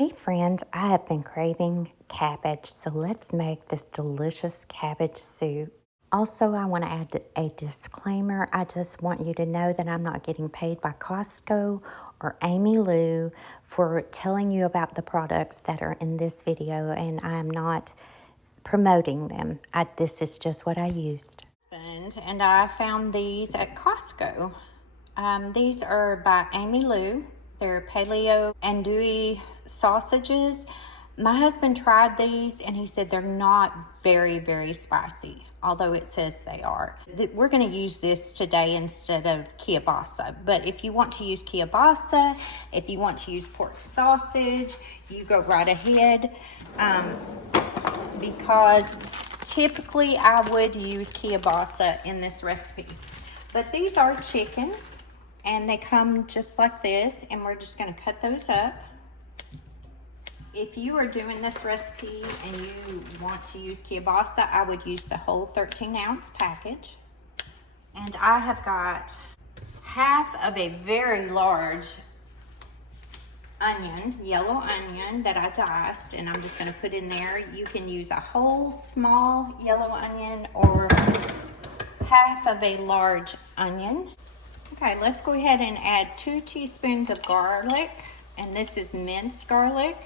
Hey friends, I have been craving cabbage, so let's make this delicious cabbage soup. Also, I want to add a disclaimer. I just want you to know that I'm not getting paid by Costco or Amy Lou for telling you about the products that are in this video, and I'm not promoting them. This is just what I used. And I found these at Costco. These are by Amy Lou. They're paleo andouille sausages. My husband tried these and he said they're not very spicy, although it says they are. We're going to use this today instead of kielbasa, but if you want to use kielbasa, if you want to use pork sausage, you go right ahead, because typically I would use kielbasa in this recipe. But these are chicken, and they come just like this, and we're just going to cut those up. If you are doing this recipe and you want to use kielbasa, I would use the whole 13-ounce package. And I have got half of a very large onion, yellow onion that I diced, and I'm just going to put in there. You can use a whole small yellow onion or half of a large onion. Okay, let's go ahead and add 2 teaspoons of garlic, and this is minced garlic.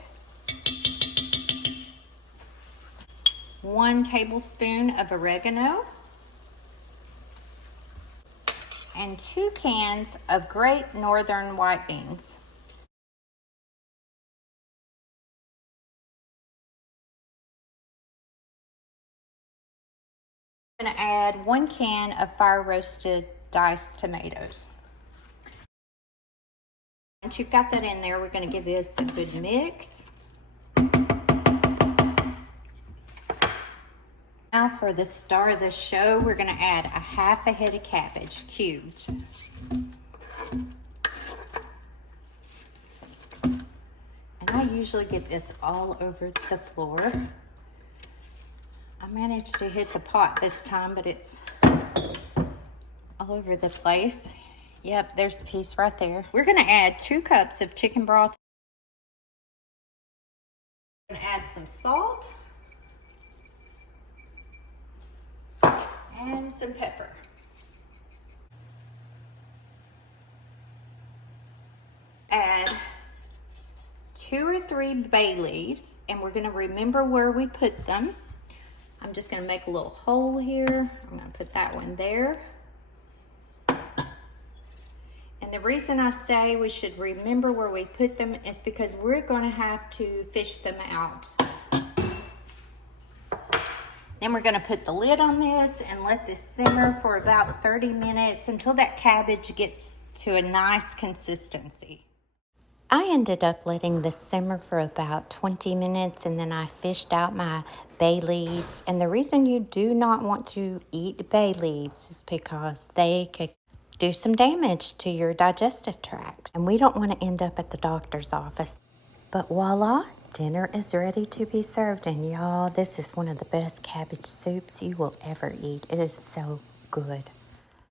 1 tablespoon of oregano. And 2 cans of Great Northern white beans. I'm going to add 1 can of fire roasted diced tomatoes. Once you've got that in there, we're going to give this a good mix. Now for the star of the show, we're going to add a half a head of cabbage, cubed. And I usually get this all over the floor. I managed to hit the pot this time, but it's all over the place. Yep, there's a piece right there. We're going to add 2 cups of chicken broth. I'm going to add some salt and some pepper. Add 2 or 3 bay leaves, and we're going to remember where we put them. I'm just going to make a little hole here. I'm going to put that one there. And the reason I say we should remember where we put them is because we're going to have to fish them out. Then we're going to put the lid on this and let this simmer for about 30 minutes until that cabbage gets to a nice consistency. I ended up letting this simmer for about 20 minutes, and then I fished out my bay leaves. And the reason you do not want to eat bay leaves is because they could do some damage to your digestive tracts. And we don't want to end up at the doctor's office. But voila, dinner is ready to be served. And y'all, this is one of the best cabbage soups you will ever eat. It is so good.